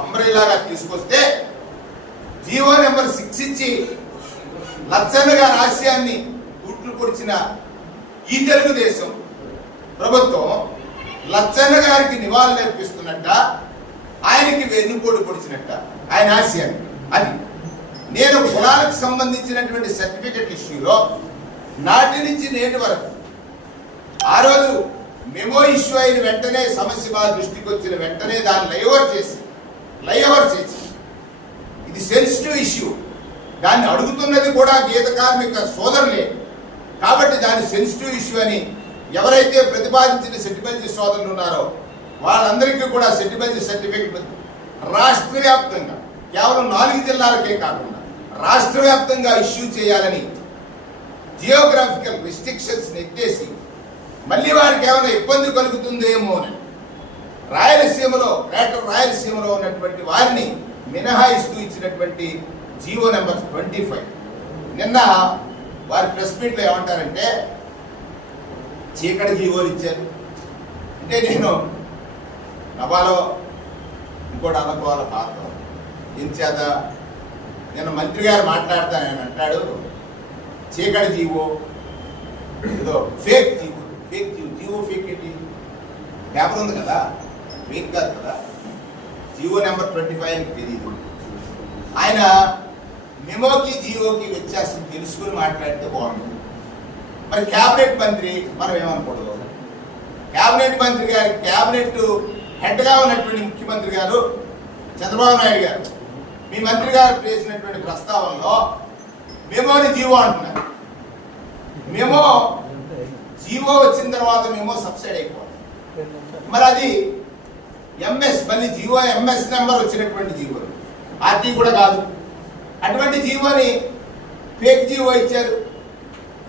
అంబ్రెల్లాగా తీసుకొస్తే GO number 6 ఇచ్చి లచ్చన్న గారి ఆశయాన్ని గుట్లు పొడిచిన ఈ తెలుగుదేశం ప్రభుత్వం లచ్చన్న గారికి నివాళులు అర్పిస్తున్నట్ట, ఆయనకి వెన్నుపోటు పొడిచినట్ట ఆయన ఆశయాన్ని. అది నేను కులాలకు సంబంధించినటువంటి సర్టిఫికెట్ ఇష్యూలో నాటి నుంచి నేటి వరకు ఆ రోజు మెమో ఇష్యూ అయిన వెంటనే సమస్య మా దృష్టికి వచ్చిన వెంటనే దాన్ని లైఓవర్ చేసి ఇది సెన్సిటివ్ ఇష్యూ, దాన్ని అడుగుతున్నది కూడా గీత కార్మిక సోదరులే కాబట్టి దాన్ని సెన్సిటివ్ ఇష్యూ అని ఎవరైతే ప్రతిపాదించిన సెటిల్మెంట్ సోదరులు ఉన్నారో వాళ్ళందరికీ కూడా సెటిల్మెంట్ సర్టిఫికెట్ రాష్ట్ర వ్యాప్తంగా కేవలం 4 జిల్లాలకే కాకుండా రాష్ట్ర వ్యాప్తంగా ఇష్యూ చేయాలని జియోగ్రాఫికల్ రిస్ట్రిక్షన్స్ ఎత్తేసి మళ్ళీ వారికి ఏమైనా ఇబ్బంది కలుగుతుందేమో అని గ్రేటర్ రాయలసీమలో ఉన్నటువంటి వారిని మినహాయిస్తూ ఇచ్చినటువంటి జీవో నెంబర్ 25. నిన్న వారి ప్రెస్ మీట్లో ఏమంటారంటే చీకటి జీవోలు ఇచ్చారు అంటే నేను నవాలో ఇంకోటి అనుకోవాలి పాత్ర ఎంచేత నేను మంత్రి గారు మాట్లాడతానని అంటాడు చీకటి జీవో ఏదో ఫేక్ జీవో ఫేక్ ఏంటి పేపర్ ఉంది కదా, ఫేక్ కాదు కదా. జీవో నెంబర్ 25 అని తెలియదు. ఆయన మెమోకి జీవోకి వ్యత్యాసం తెలుసుకుని మాట్లాడితే బాగుంటుంది. మరి క్యాబినెట్ మంత్రి మనం ఏమనకూడదు, క్యాబినెట్ మంత్రి గారి క్యాబినెట్ హెడ్గా ఉన్నటువంటి ముఖ్యమంత్రి గారు చంద్రబాబు నాయుడు గారు మీ మంత్రి గారు చేసినటువంటి ప్రస్తావనలో మెమోని జీవో అంటున్నారు. మెమో జీవో వచ్చిన తర్వాత మెమో సబ్సైడ్ అయిపోవాలి. మరి అది ఎంఎస్ మళ్ళీ జీవో ఎంఎస్ నెంబర్ వచ్చినటువంటి జీవో ఆర్టీ కూడా కాదు. అటువంటి జీవోని ఫేక్ జీవో ఇచ్చారు.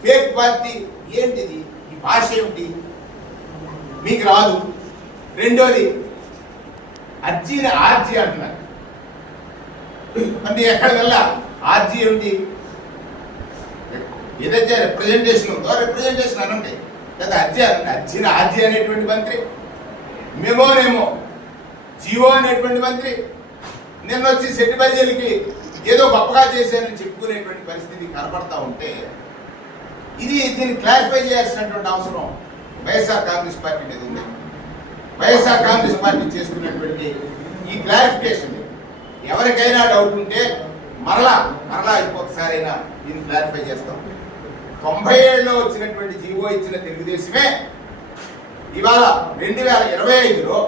ఫేక్ పార్టీ ఏంటిది, ఈ భాష ఏమిటి మీకు రాదు. రెండోది అర్జీని ఆర్జీ అంటున్నారు. అంటే ఎక్కడ వెళ్ళా ఆర్జీ ఏమిటి, ఏదైతే రిప్రజెంటేషన్ ఉందో రిప్రజెంటేషన్ అనండి లేదా అర్జీ అనండి. అర్జీని ఆర్జీ అనేటువంటి మంత్రి, మెమోనేమో జీవో అనేటువంటి మంత్రి, నిన్న వచ్చి సెట్టిబల్జీలకి ఏదో గొప్పగా చేశానని చెప్పుకునేటువంటి పరిస్థితి కనపడతా ఉంటే దీన్ని క్లారిఫై చేయాల్సినటువంటి అవసరం వైఎస్ఆర్ కాంగ్రెస్ పార్టీ మీద ఉంది. వైఎస్ఆర్ కాంగ్రెస్ పార్టీ చేసుకున్నటువంటి ఈ క్లారిఫికేషన్ ఎవరికైనా డౌట్ ఉంటే మరలా ఇంకొకసారి అయినా దీన్ని క్లారిఫై చేస్తాం. 97లో వచ్చినటువంటి జీవో ఇచ్చిన తెలుగుదేశమే ఇవాళ 2025లో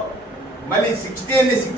మళ్ళీ 16